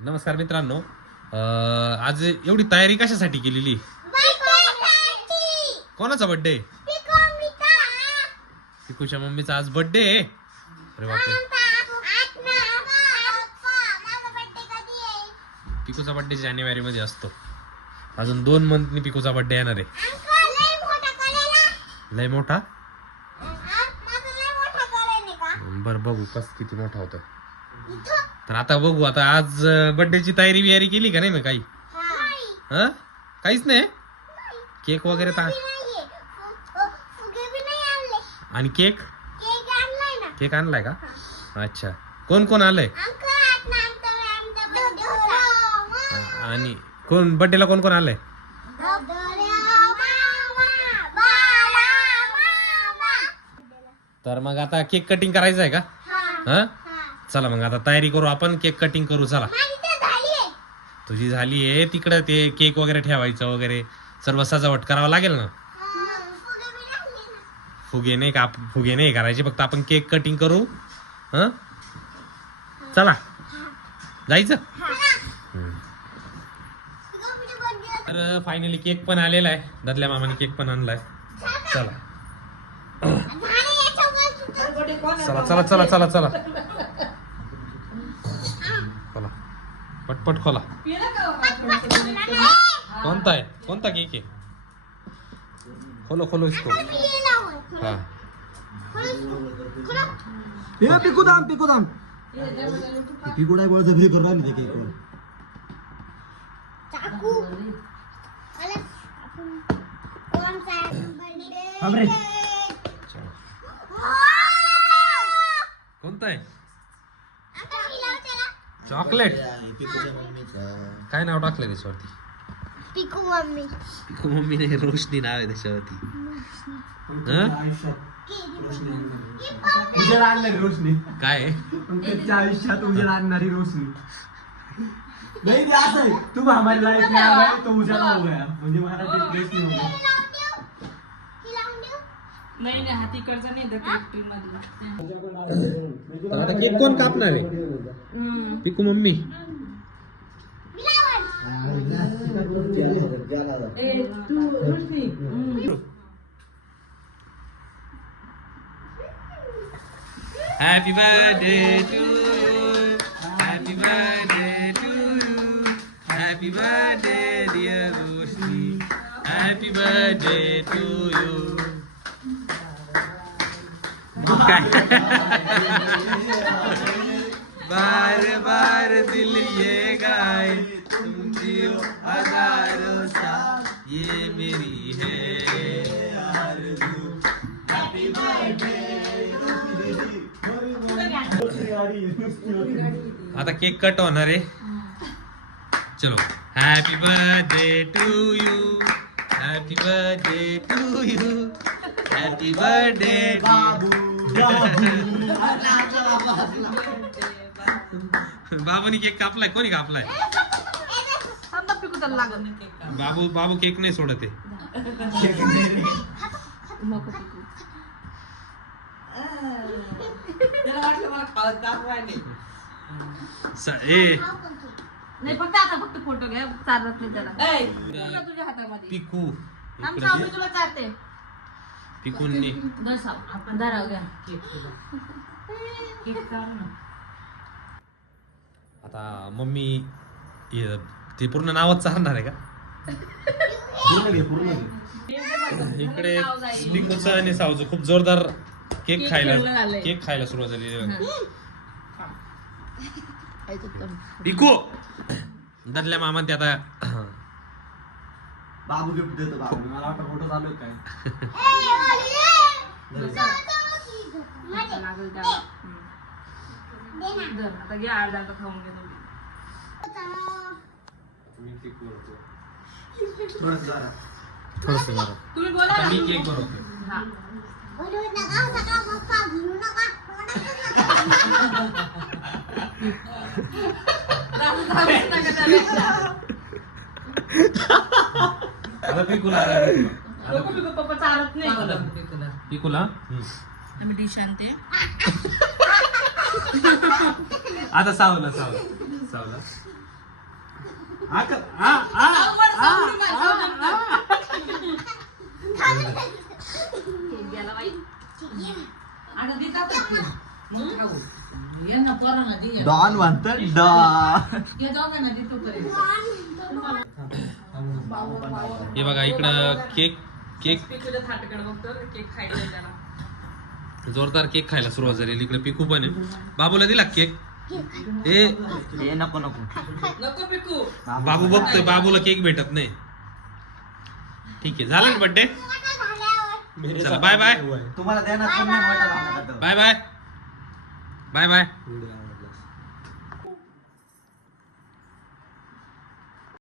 नमस्कार मित्रांनो. अं, आज एवढी तयारी कशासाठी केलेली? कोणाचा बर्थडे? पिकूच्या मम्मीचा आज बर्थडे आहे. अरे बापरे. पिकूचा बर्थडे जानेवारी मध्ये असतो. अजून दोन मंथनी पिकूचा बर्थडे येणार आहे. लय मोठा बरं बघू कस किती मोठा होता तर आता बघू आता आज बर्थडेची तयारी बियारी केली का नाही मी काही? हा? काहीच नाही? केक वगैरे तर आणि केक? केक आणलाय का? अच्छा. कोण कोण आलंय? आणि कोण बर्थडेला कोण कोण आलंय? तर मग आता केक कटिंग करायचं आहे का हा? चला मग आता तयारी करू आपण केक कटिंग करू चला. तुझी झाली आहे तिकडं ते केक वगैरे ठेवायचं वगैरे सर्व सजावट करावं लागेल ना? फुगे नाही का फुगे नाही करायचे फक्त आपण केक कटिंग करू हं? चला. जायचं. तर फायनली केक पण आलेला आहे. ददल्या मामाने केक पण आणलाय चला चला चला चला चला चला. पटपट खोला. कोणता आहे? कोणता केक आहे? खोलो खोलो इसको. हा. हे पिकू दाम पिकू दाम. पिकू नाही बोलत घरी करून राहिली ते केक थांब रे. कोणता आहे? चॉकलेट काय नाव टाकलंय त्याच्यावरती? पिकू मम्मी. पिको मम्मीने रोशनी नाव आहे त्याच्यावरती. हं? उजेड आणणारी रोशनी. काय? त्याच्या आयुष्यात उजेड आणणारी रोशनी. नाही ते असं आहे. तू हमारी लाईफ में आ गए तो उजाला हो गया म्हणजे रोशनी हो. गया नाही नाही हाती कर्ज नाही इलेक्ट्रिक मधला तर आता केक कोण कापणार आहे Piku mummy. Happy birthday to you happy birthday to you happy birthday dear Roshni happy birthday to you बार बार दिल ये गाए, तुम जियो हज़ारों सा ये मेरी है। आता केक कट होणार आहे चलो happy birthday to you happy birthday to you happy birthday बाबूनी cake कापलाय कोणी कापलाय? बाबू बाबू केक नाही सोडत फक्त आता फक्त फोटो घ्या चालत नाही त्याला. पिकू. तुला चालते पिकूंनी आपण घ्या केक. आता मम्मी हे- ते पूर्ण नावच चालणार आहे का? पूर्ण घे पूर्ण घे. इकडे पिकूचं आणि सावचं खूप जोरदार केक खायला. केक खायला सुरुवात ऐकत पिकू ददल्या मामा ते आता बाबू गिफ्ट देतो बाबू मला वाटतं फोटो चालू आहे काय लागेल त्याला हम्म. धर, आता अर्धा खाऊन घे तुम्ही. थोडंसं जरा. थोडस जरा तुम्ही बोला आता ना. मी केक बनवतो हा. दाबू- दाबूच नका त्याला. आता पिकूला पप्पा चालत नाही. पिकूला मी डिश आणते आता सावला सावला सावला. डॉन म्हणतो डॉन. या दोघांना दे तोपर्यंत. हे बघा इकडं केक केक जोरदार केक खायला सुरुवात झालेली इकडे पिकू पण आहे. बाबूला दिला केक? ए ए नको नको. नको पिकू. बाबू बघतोय बाबूला केक भेटत नाही. ठीक आहे झाला ना बर्थडे चला बाय बाय तुम्हाला बाय बाय बाय बाय